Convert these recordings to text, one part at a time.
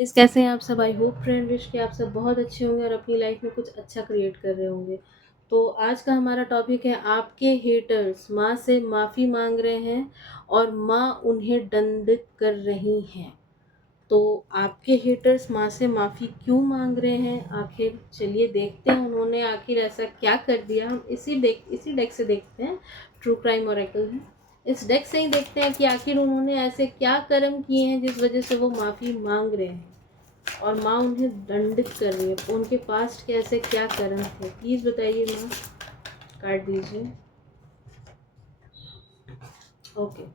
कैसे हैं आप सब? आई होप फ्रेंड विश कि आप सब बहुत अच्छे होंगे और अपनी लाइफ में कुछ अच्छा क्रिएट कर रहे होंगे। तो आज का हमारा टॉपिक है आपके हेटर्स माँ से माफ़ी मांग रहे हैं और माँ उन्हें दंडित कर रही हैं। तो आपके हेटर्स माँ से माफ़ी क्यों मांग रहे हैं आखिर? चलिए देखते हैं उन्होंने आखिर ऐसा क्या कर दिया। हम इसी डेक से देखते हैं। ट्रू क्राइम ओरेकल है। इस डेक से ही देखते हैं कि आखिर उन्होंने ऐसे क्या कर्म किए हैं जिस वजह से वो माफ़ी मांग रहे हैं और माँ उन्हें दंडित कर रही है। उनके पास्ट के ऐसे क्या कर्म थे, प्लीज़ बताइए माँ। काट दीजिए। ओके।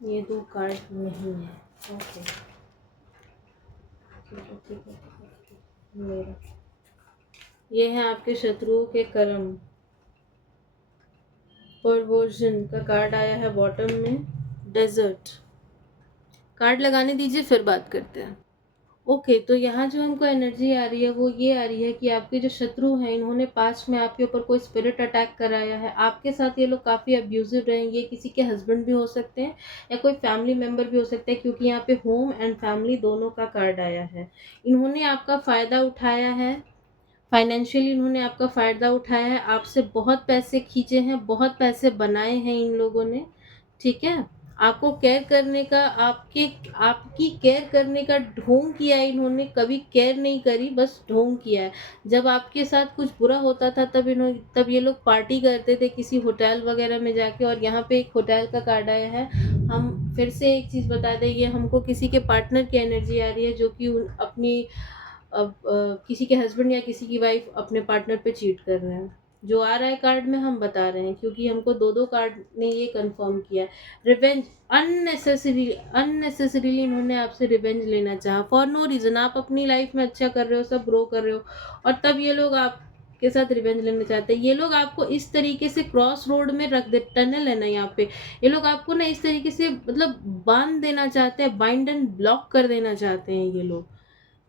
ये दो कार्ड नहीं है। ओके, ठीक है ठीक है ठीक है। मेरा ये है आपके शत्रुओं के कर्म। परवर्जन का कार्ड आया है बॉटम में। डेजर्ट कार्ड लगाने दीजिए, फिर बात करते हैं। ओके, तो यहाँ जो हमको एनर्जी आ रही है वो ये आ रही है कि आपके जो शत्रु हैं इन्होंने पास्ट में आपके ऊपर कोई स्पिरिट अटैक कराया है। आपके साथ ये लोग काफ़ी अब्यूजिव रहे हैं। ये किसी के हस्बैंड भी हो सकते हैं या कोई फैमिली मेम्बर भी हो सकते हैं, क्योंकि यहाँ पे होम एंड फैमिली दोनों का कार्ड आया है। इन्होंने आपका फ़ायदा उठाया है। फाइनेंशियली इन्होंने आपका फ़ायदा उठाया है। आपसे बहुत पैसे खींचे हैं, बहुत पैसे बनाए हैं इन लोगों ने। ठीक है। आपको केयर करने का आपकी केयर करने का ढोंग किया है इन्होंने। कभी केयर नहीं करी, बस ढोंग किया है। जब आपके साथ कुछ बुरा होता था तब ये लोग पार्टी करते थे किसी होटल वगैरह में जाके। और यहाँ पे एक होटल का कार्ड आया है। हम फिर से एक चीज़ बता दें, ये हमको किसी के पार्टनर की एनर्जी आ रही है जो कि अपनी किसी के हस्बैंड या किसी की वाइफ अपने पार्टनर पे चीट कर रहे हैं। जो आ रहा है कार्ड में हम बता रहे हैं, क्योंकि हमको दो कार्ड ने ये कंफर्म किया है। रिवेंज, अननेसेसरीली इन्होंने आपसे रिवेंज लेना चाहा फॉर नो रीज़न। आप अपनी लाइफ में अच्छा कर रहे हो, सब ग्रो कर रहे हो, और तब ये लोग आप के साथ रिवेंज लेना चाहते हैं। ये लोग आपको इस तरीके से क्रॉस रोड में रख दे, टनल है ना यहाँ पे, ये लोग आपको ना इस तरीके से मतलब बांध देना चाहते हैं, बाइंड एंड ब्लॉक कर देना चाहते हैं ये लोग,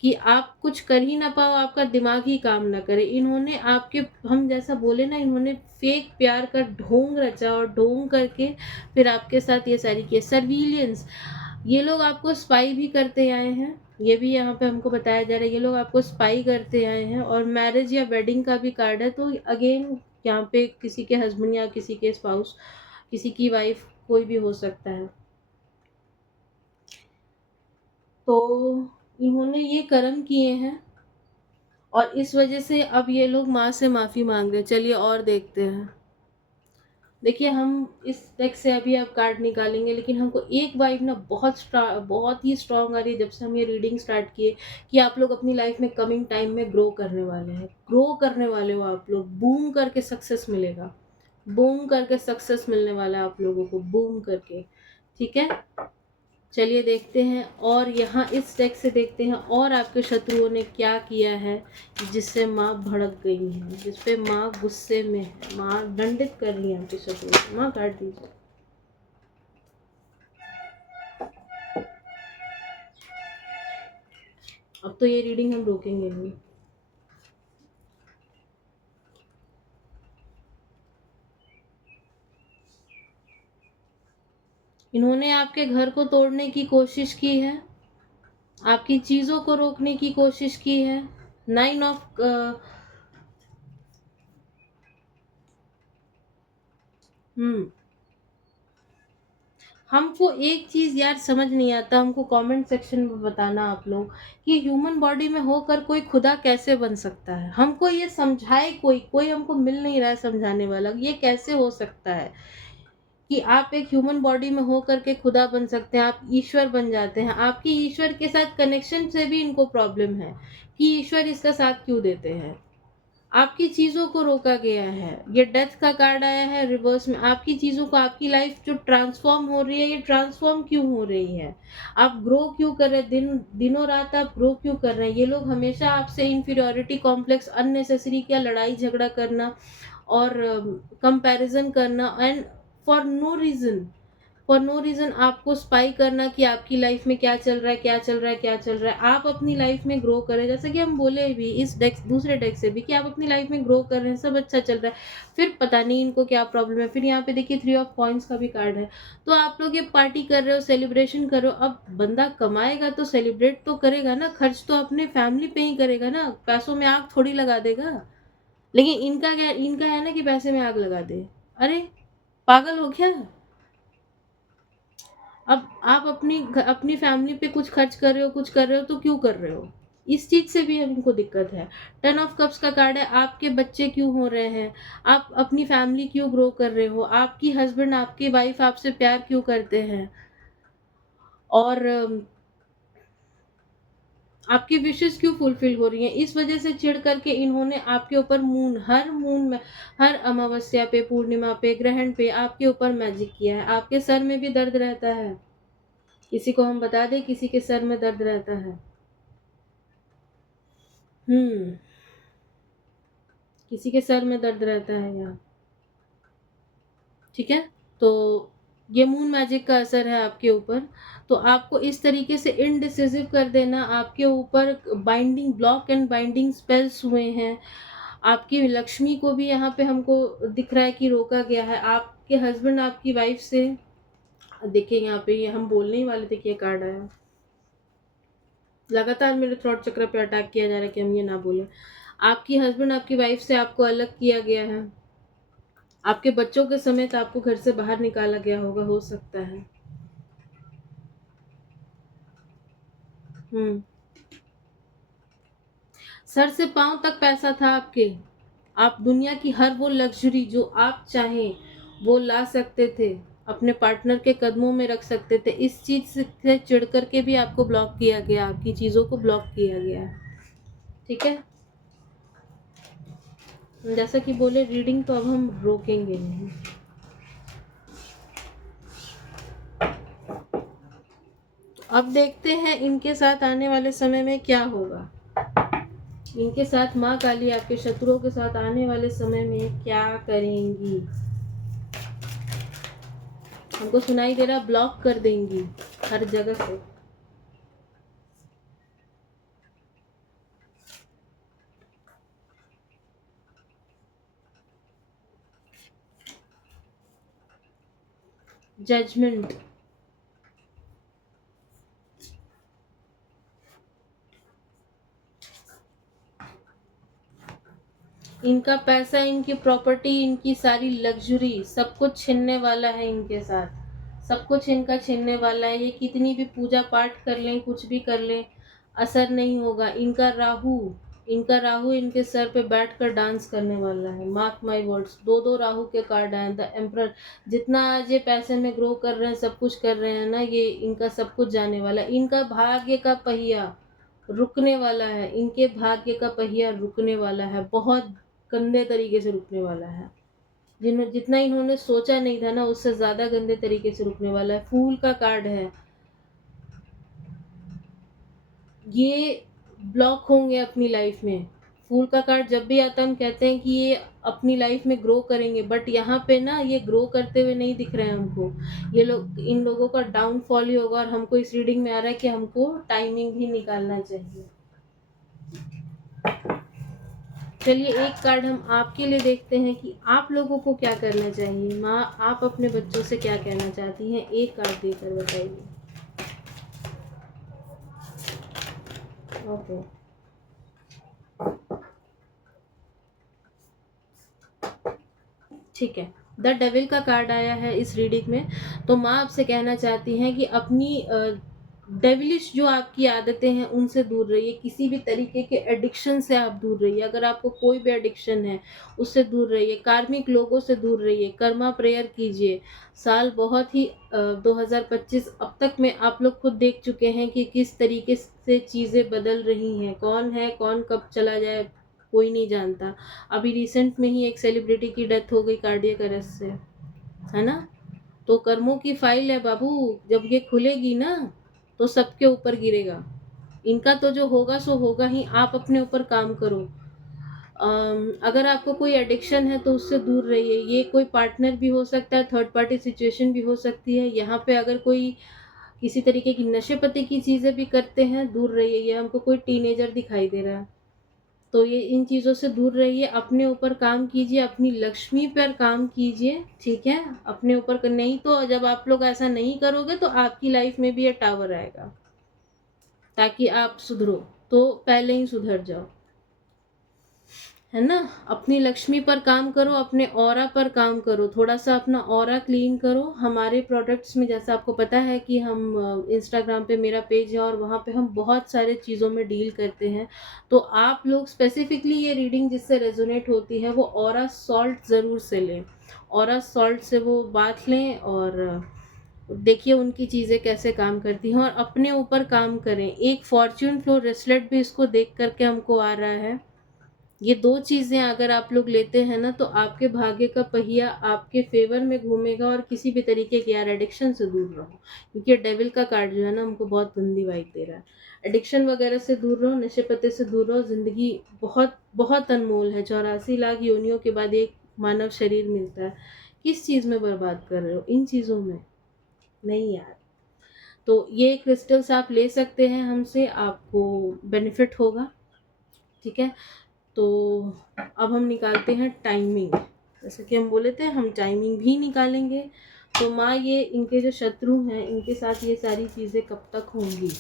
कि आप कुछ कर ही ना पाओ, आपका दिमाग ही काम ना करे। इन्होंने आपके, हम जैसा बोले ना, इन्होंने फेक प्यार का ढोंग रचा और ढोंग करके फिर आपके साथ ये सारी किए। सर्विलियंस, ये लोग आपको स्पाई भी करते आए हैं। ये भी यहाँ पे हमको बताया जा रहा है, ये लोग आपको स्पाई करते आए हैं। और मैरिज या वेडिंग का भी कार्ड है, तो अगेन यहाँ पे किसी के हस्बैंड या किसी के स्पाउस, किसी की वाइफ, कोई भी हो सकता है। तो इन्होंने ये कर्म किए हैं और इस वजह से अब ये लोग माँ से माफ़ी मांग रहे हैं। चलिए और देखते हैं। देखिए, हम इस डेक से अभी आप कार्ड निकालेंगे, लेकिन हमको एक वाइब ना बहुत ही स्ट्रांग आ रही है जब से हम ये रीडिंग स्टार्ट किए, कि आप लोग अपनी लाइफ में कमिंग टाइम में ग्रो करने वाले हैं। ग्रो करने वाले हो आप लोग, बूम करके सक्सेस मिलेगा। बूम करके सक्सेस मिलने वाला है आप लोगों को, बूम करके। ठीक है, चलिए देखते हैं। और यहाँ इस डेक से देखते हैं और आपके शत्रुओं ने क्या किया है जिससे माँ भड़क गई है, जिस पे माँ गुस्से में है, माँ दंडित कर रही है आपके शत्रुओं को। माँ काट दीजिए। अब तो ये रीडिंग हम रोकेंगे नहीं। इन्होंने आपके घर को तोड़ने की कोशिश की है, आपकी चीज़ों को रोकने की कोशिश की है। 9 ऑफ हमको एक चीज़ यार समझ नहीं आता, हमको कमेंट सेक्शन में बताना आप लोग, कि ह्यूमन बॉडी में होकर कोई खुदा कैसे बन सकता है। हमको ये समझाए, कोई कोई हमको मिल नहीं रहा है समझाने वाला। ये कैसे हो सकता है कि आप एक ह्यूमन बॉडी में होकर के खुदा बन सकते हैं, आप ईश्वर बन जाते हैं। आपकी ईश्वर के साथ कनेक्शन से भी इनको प्रॉब्लम है कि ईश्वर इसका साथ क्यों देते हैं। आपकी चीज़ों को रोका गया है। ये डेथ का कार्ड आया है रिवर्स में। आपकी चीज़ों को, आपकी लाइफ जो ट्रांसफॉर्म हो रही है, ये ट्रांसफॉर्म क्यों हो रही है? आप ग्रो क्यों कर रहे हैं? दिनों रात आप ग्रो क्यों कर रहे हैं? ये लोग हमेशा आपसे इन्फीरियॉरिटी कॉम्प्लेक्स, अननेसेसरी क्या लड़ाई झगड़ा करना और कंपैरिजन करना, एंड फॉर नो रीज़न आपको स्पाई करना कि आपकी लाइफ में क्या चल रहा है, क्या चल रहा है, क्या चल रहा है। आप अपनी लाइफ में ग्रो करें, जैसे कि हम बोले भी इस डेक दूसरे डेक से भी कि आप अपनी लाइफ में ग्रो कर रहे हैं, सब अच्छा चल रहा है। फिर पता नहीं इनको क्या प्रॉब्लम है। फिर यहाँ पे देखिए 3 ऑफ कॉइन्स का भी कार्ड है। तो आप लोग ये पार्टी कर रहे हो, सेलिब्रेशन कर रहे हो। अब बंदा कमाएगा तो सेलिब्रेट तो करेगा ना, खर्च तो अपने फैमिली पे ही करेगा ना, पैसों में आग थोड़ी लगा देगा। लेकिन इनका है ना कि पैसे में आग लगा दे। अरे पागल हो क्या? अब आप अपनी फैमिली पे कुछ खर्च कर रहे हो, कुछ कर रहे हो, तो क्यों कर रहे हो? इस चीज से भी हमको दिक्कत है। 10 ऑफ कप्स का कार्ड है। आपके बच्चे क्यों हो रहे हैं? आप अपनी फैमिली क्यों ग्रो कर रहे हो? आपकी हस्बैंड, आपकी वाइफ आपसे प्यार क्यों करते हैं? और आपकी विशेस क्यों फुलफिल हो रही हैं? इस वजह से चिढ़ करके इन्होंने आपके ऊपर मून में, हर अमावस्या पे, पूर्णिमा पे, ग्रहण पे आपके ऊपर मैजिक किया है। आपके सर में भी दर्द रहता है। किसी को हम बता दें, किसी के सर में दर्द रहता है। हम्म किसी के सर में दर्द रहता है यहाँ। ठीक है। तो ये मून मैजिक का असर है आपके ऊपर। तो आपको इस तरीके से इनडिसिसिव कर देना, आपके ऊपर binding block and binding spells हुए हैं। आपकी लक्ष्मी को भी यहाँ पे हमको दिख रहा है कि रोका गया है। आपके हस्बैंड आपकी वाइफ से, देखिए यहाँ पे ये हम बोलने ही वाले थे कि ये कार्ड आया। लगातार मेरे थ्रॉट चक्र पे अटैक किया जा रहा है कि हम ये ना बोले। आपकी हस्बैंड आपकी वाइफ से आपको अलग किया गया है। आपके बच्चों के समेत आपको घर से बाहर निकाला गया होगा, हो सकता है। हम्म सर से पांव तक पैसा था आपके। आप दुनिया की हर वो लग्जरी जो आप चाहें वो ला सकते थे, अपने पार्टनर के कदमों में रख सकते थे। इस चीज से चिढ़ करके भी आपको ब्लॉक किया गया, आपकी चीजों को ब्लॉक किया गया। ठीक है। जैसा कि बोले, रीडिंग तो अब हम रोकेंगे नहीं। अब देखते हैं इनके साथ आने वाले समय में क्या होगा। इनके साथ माँ काली आपके शत्रुओं के साथ आने वाले समय में क्या करेंगी। हमको सुनाई दे रहा, ब्लॉक कर देंगी हर जगह से। जजमेंट। इनका पैसा, इनकी प्रॉपर्टी, इनकी सारी लग्जरी, सब कुछ छीनने वाला है इनके साथ। सब कुछ इनका छीनने वाला है। ये कितनी भी पूजा पाठ कर लें, कुछ भी कर लें, असर नहीं होगा। इनका राहु इनके सर पे बैठकर डांस करने वाला है। Mark my words. दो दो राहु के कार्ड आए। The emperor. जितना आज ये पैसे में ग्रो कर रहे हैं, सब कुछ कर रहे हैं ना, ये इनका सब कुछ जाने वाला है। इनका भाग्य का पहिया रुकने वाला है। इनके भाग्य का पहिया रुकने वाला है, बहुत गंदे तरीके से रुकने वाला है। जितना इन्होंने सोचा नहीं था ना, उससे ज्यादा गंदे तरीके से रुकने वाला है। फूल का कार्ड है। ये ब्लॉक होंगे अपनी लाइफ में। फूल का कार्ड जब भी आता है, हम कहते हैं कि ये अपनी लाइफ में ग्रो करेंगे, बट यहाँ पे ना ये ग्रो करते हुए नहीं दिख रहे हैं हमको। ये लोग, इन लोगों का डाउनफॉल ही होगा। और हमको इस रीडिंग में आ रहा है कि हमको टाइमिंग भी निकालना चाहिए। चलिए एक कार्ड हम आपके लिए देखते हैं कि आप लोगों को क्या करना चाहिए। माँ, आप अपने बच्चों से क्या कहना चाहती हैं, एक कार्ड देकर बताइए। ओके। ठीक है। द डेविल का कार्ड आया है इस रीडिंग में। तो माँ आपसे कहना चाहती हैं कि अपनी डेविलिश जो आपकी आदतें हैं उनसे दूर रहिए। किसी भी तरीके के एडिक्शन से आप दूर रहिए। अगर आपको कोई भी एडिक्शन है, उससे दूर रहिए। कार्मिक लोगों से दूर रहिए। कर्मा प्रेयर कीजिए। साल बहुत ही 2025 अब तक में आप लोग खुद देख चुके हैं कि किस तरीके से चीज़ें बदल रही हैं। कौन है, कौन कब चला जाए, कोई नहीं जानता। अभी रिसेंट में ही एक सेलिब्रिटी की डेथ हो गई कार्डियक अरेस्ट से, है ना। तो कर्मों की फाइल है बाबू, जब ये खुलेगी ना तो सबके ऊपर गिरेगा। इनका तो जो होगा सो होगा ही। आप अपने ऊपर काम करो। अगर आपको कोई एडिक्शन है तो उससे दूर रहिए। ये कोई पार्टनर भी हो सकता है, थर्ड पार्टी सिचुएशन भी हो सकती है। यहाँ पे अगर कोई किसी तरीके की नशे पत्ते की चीज़ें भी करते हैं, दूर रहिए। ये हमको कोई टीनेजर दिखाई दे रहा है, तो ये इन चीज़ों से दूर रहिए। अपने ऊपर काम कीजिए, अपनी लक्ष्मी पर काम कीजिए, ठीक है। अपने ऊपर नहीं तो जब आप लोग ऐसा नहीं करोगे तो आपकी लाइफ में भी ये टावर आएगा, ताकि आप सुधरो। तो पहले ही सुधर जाओ, है ना। अपनी लक्ष्मी पर काम करो, अपने ऑरा पर काम करो, थोड़ा सा अपना ऑरा क्लीन करो। हमारे प्रोडक्ट्स में जैसा आपको पता है कि हम इंस्टाग्राम पे मेरा पेज है और वहाँ पे हम बहुत सारे चीज़ों में डील करते हैं। तो आप लोग स्पेसिफिकली ये रीडिंग जिससे रेजोनेट होती है वो ऑरा सॉल्ट ज़रूर से लें। ऑरा सॉल्ट से वो बात लें और देखिए उनकी चीज़ें कैसे काम करती हैं, और अपने ऊपर काम करें। एक फॉर्च्यून फ्लो रेसलेट भी इसको देख करके हमको आ रहा है। ये 2 चीज़ें अगर आप लोग लेते हैं ना तो आपके भाग्य का पहिया आपके फ़ेवर में घूमेगा। और किसी भी तरीके की यार एडिक्शन से दूर रहो, क्योंकि डेविल का कार्ड जो है ना हमको बहुत गंदी वाइब दे रहा है। एडिक्शन वगैरह से दूर रहो, नशे पत्ते से दूर रहो। ज़िंदगी बहुत बहुत अनमोल है। 84 लाख योनियों के बाद एक मानव शरीर मिलता है। किस चीज़ में बर्बाद कर रहे हो? इन चीज़ों में नहीं यार। तो ये क्रिस्टल्स आप ले सकते हैं हमसे, आपको बेनिफिट होगा, ठीक है। तो अब हम निकालते हैं टाइमिंग। जैसे कि हम बोले थे हम टाइमिंग भी निकालेंगे। तो माँ ये इनके जो शत्रु हैं इनके साथ ये सारी चीज़ें कब तक होंगी?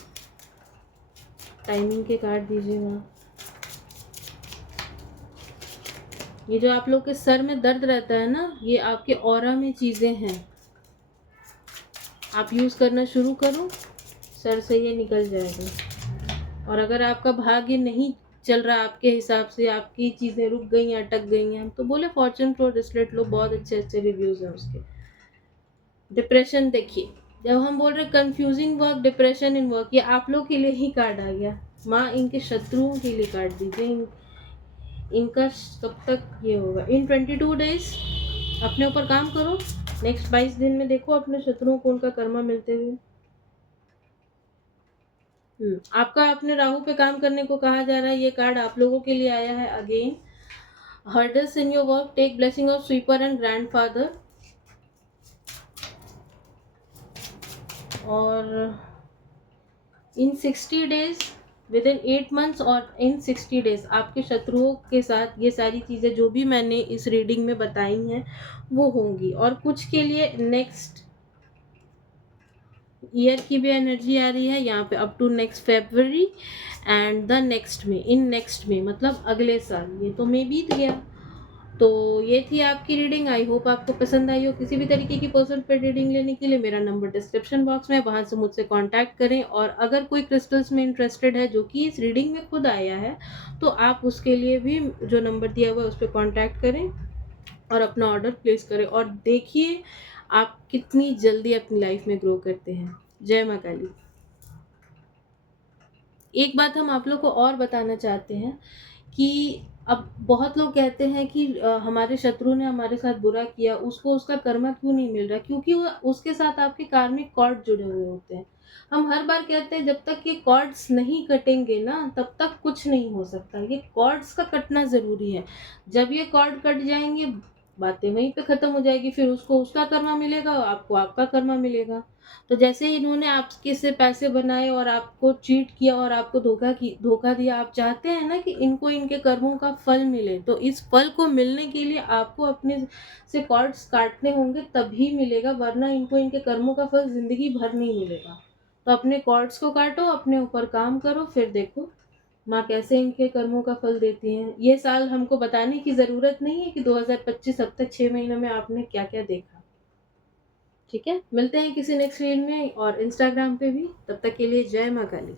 टाइमिंग के कार्ड दीजिए माँ। ये जो आप लोग के सर में दर्द रहता है ना, ये आपके ऑरा में चीज़ें हैं। आप यूज़ करना शुरू करो, सर से ये निकल जाएगा। और अगर आपका भाग्य नहीं चल रहा आपके हिसाब से, आपकी चीज़ें रुक गई हैं, अटक गई हैं, तो बोले फॉर्च्यून फ्लो ब्रेसलेट लो, बहुत अच्छे अच्छे रिव्यूज़ हैं उसके। डिप्रेशन देखिए, जब हम बोल रहे confusing work, depression in work, ये आप लोग के लिए ही कार्ड आ गया। माँ इनके शत्रुओं के लिए कार्ड दीजिए। इनका कब तक ये होगा? इन 22 डेज अपने ऊपर काम करो। नेक्स्ट 22 दिन में देखो अपने शत्रुओं को उनका कर्मा मिलते हुए। आपका अपने राहु पे काम करने को कहा जा रहा है। ये कार्ड आप लोगों के लिए आया है again. Hurdles in your work, take blessing of sweeper and grandfather. और in 60 days, within 8 months और इन 60 डेज आपके शत्रुओं के साथ ये सारी चीज़ें जो भी मैंने इस रीडिंग में बताई हैं वो होंगी। और कुछ के लिए नेक्स्ट ईयर की भी एनर्जी आ रही है यहाँ पे, up to next February and the next में, इन नेक्स्ट में मतलब अगले साल। ये तो मे बीत गया। तो ये थी आपकी रीडिंग। आई होप आपको पसंद आई हो। किसी भी तरीके की पर्सनल पे रीडिंग लेने के लिए मेरा नंबर डिस्क्रिप्शन बॉक्स में, वहाँ से मुझसे कांटेक्ट करें। और अगर कोई क्रिस्टल्स में इंटरेस्टेड है जो कि इस रीडिंग में खुद आया है, तो आप उसके लिए भी जो नंबर दिया हुआ है उस पर कॉन्टैक्ट करें और अपना ऑर्डर प्लेस करें। और देखिए आप कितनी जल्दी अपनी लाइफ में ग्रो करते हैं। जय माँ काली। एक बात हम आप लोग को और बताना चाहते हैं कि अब बहुत लोग कहते हैं कि हमारे शत्रु ने हमारे साथ बुरा किया, उसको उसका कर्मा क्यों नहीं मिल रहा? क्योंकि वो उसके साथ आपके कार्मिक कॉर्ड जुड़े हुए होते हैं। हम हर बार कहते हैं जब तक ये कॉर्ड्स नहीं कटेंगे ना तब तक कुछ नहीं हो सकता। ये कॉर्ड्स का कटना ज़रूरी है। जब ये कॉर्ड कट जाएंगे बातें वहीं पे ख़त्म हो जाएगी। फिर उसको उसका कर्मा मिलेगा, आपको आपका कर्मा मिलेगा। तो जैसे इन्होंने आपके से पैसे बनाए और आपको चीट किया और आपको धोखा दिया, आप चाहते हैं ना कि इनको इनके कर्मों का फल मिले। तो इस फल को मिलने के लिए आपको अपने से कॉर्ड्स काटने होंगे, तभी मिलेगा, वरना इनको इनके कर्मों का फल ज़िंदगी भर नहीं मिलेगा। तो अपने कॉर्ड्स को काटो, अपने ऊपर काम करो, फिर देखो माँ कैसे इनके कर्मों का फल देती हैं। ये साल हमको बताने की ज़रूरत नहीं है कि 2025 अब तक 6 महीनों में आपने क्या-क्या देखा। ठीक है? मिलते हैं किसी नेक्स्ट रील में और इंस्टाग्राम पे भी। तब तक के लिए जय माँ काली।